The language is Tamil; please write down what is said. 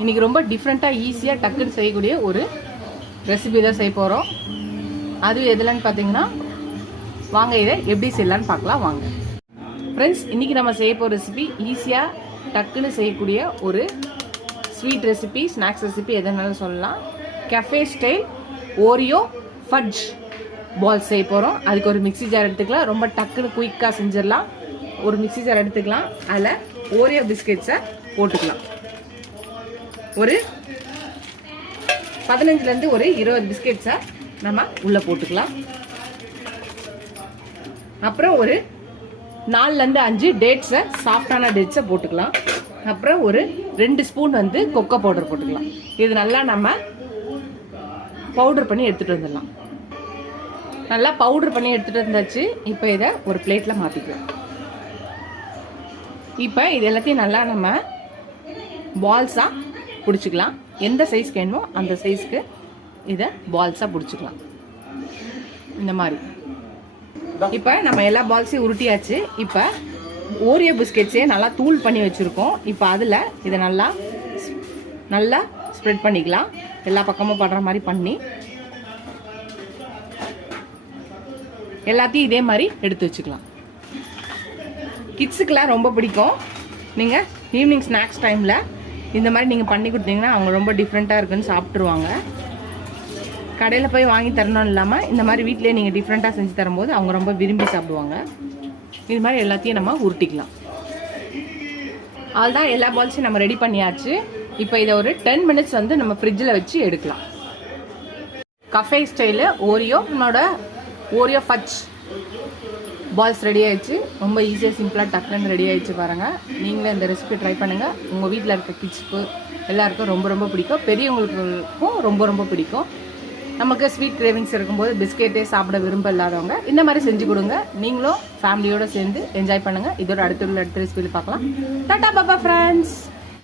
இன்றைக்கி ரொம்ப டிஃப்ரெண்ட்டாக ஈஸியாக டக்குன்னு செய்யக்கூடிய ஒரு ரெசிபி தான் செய்ய போகிறோம். அது எதுலன்னு பார்த்தீங்கன்னா வாங்க இதை எப்படி செய்யலான்னு பார்க்கலாம் வாங்க ஃப்ரெண்ட்ஸ். இன்றைக்கி நம்ம செய்ய போகிற ரெசிபி ஈஸியாக டக்குன்னு செய்யக்கூடிய ஒரு ஸ்வீட் ரெசிபி, ஸ்நாக்ஸ் ரெசிபி எதுனாலும் சொல்லலாம். Cafe style Oreo fudge balls செய்ய போகிறோம். அதுக்கு ஒரு மிக்ஸி ஜார் எடுத்துக்கலாம். ரொம்ப டக்குன்னு குயிக்காக செஞ்சிடலாம். ஒரு மிக்ஸி ஜார் எடுத்துக்கலாம். அதில் ஓரியோ பிஸ்கெட்ஸை போட்டுக்கலாம். ஒரு 15லேருந்து ஒரு 20 பிஸ்கெட்ஸை நம்ம உள்ளே போட்டுக்கலாம். அப்புறம் ஒரு 4லேருந்து 5 டேட்ஸை, சாஃப்டான டேட்ஸை போட்டுக்கலாம். அப்புறம் ஒரு 2 ஸ்பூன் வந்து கொக்கோ பவுடர் போட்டுக்கலாம். இது நல்லா நம்ம பவுடர் பண்ணி எடுத்துகிட்டு வந்துடலாம். நல்லா பவுடர் பண்ணி எடுத்துகிட்டு வந்தாச்சு. இப்போ இதை ஒரு பிளேட்டில் மாற்றிக்கலாம். இப்போ இது எல்லாத்தையும் நல்லா நம்ம பால்ஸாக பிடிச்சிக்கலாம். எந்த சைஸ்க்கு வேணுமோ அந்த சைஸ்க்கு இதை பால்ஸாக பிடிச்சிக்கலாம். இந்த மாதிரி இப்போ நம்ம எல்லா பால்ஸையும் உருட்டியாச்சு. இப்போ ஓரியோ பிஸ்கெட்ஸே நல்லா தூள் பண்ணி வச்சுருக்கோம். இப்போ அதில் இதை நல்லா ஸ்ப்ரெட் பண்ணிக்கலாம். எல்லா பக்கமும் படுற மாதிரி பண்ணி எல்லாத்தையும் இதே மாதிரி எடுத்து வச்சுக்கலாம். கிட்ஸுக்கெலாம் ரொம்ப பிடிக்கும். நீங்கள் ஈவினிங் ஸ்நாக்ஸ் டைமில் இந்த மாதிரி நீங்கள் பண்ணி கொடுத்தீங்கன்னா அவங்க ரொம்ப டிஃப்ரெண்ட்டாக இருக்குன்னு சாப்பிட்ருவாங்க. கடையில் போய் வாங்கி தரணும் இல்லாமல் இந்த மாதிரி வீட்டிலே நீங்கள் டிஃப்ரெண்ட்டாக செஞ்சு தரும்போது அவங்க ரொம்ப விரும்பி சாப்பிடுவாங்க. இது மாதிரி எல்லாத்தையும் நம்ம உருட்டிக்கலாம். அதுதான் எல்லா பால்ஸையும் நம்ம ரெடி பண்ணியாச்சு. இப்போ இதை ஒரு 10 மினிட்ஸ் வந்து நம்ம ஃப்ரிட்ஜில் வச்சு எடுக்கலாம். கஃபே ஸ்டைலு நம்மளோட ஓரியோ ஃபட்ஜ் பால்ஸ் ரெடி ஆயிடுச்சு. ரொம்ப ஈஸியாக சிம்பிளாக டக்குன்னு ரெடி ஆயிடுச்சு பாருங்கள். நீங்களே இந்த ரெசிபி ட்ரை பண்ணுங்கள். உங்கள் வீட்டில் இருக்க கிட்ஸுக்கு எல்லாருக்கும் ரொம்ப ரொம்ப பிடிக்கும். பெரியவங்களுக்கும் ரொம்ப ரொம்ப பிடிக்கும். நமக்கு ஸ்வீட் கிரேவிங்ஸ் இருக்கும்போது பிஸ்கெட்டே சாப்பிட விரும்ப இல்லாதவங்க இந்த மாதிரி செஞ்சு கொடுங்க. நீங்களும் ஃபேமிலியோடு சேர்ந்து என்ஜாய் பண்ணுங்கள். இதோட அடுத்த ரெசிபியில் பார்க்கலாம். டாடா பாபா ஃப்ரெண்ட்ஸ்.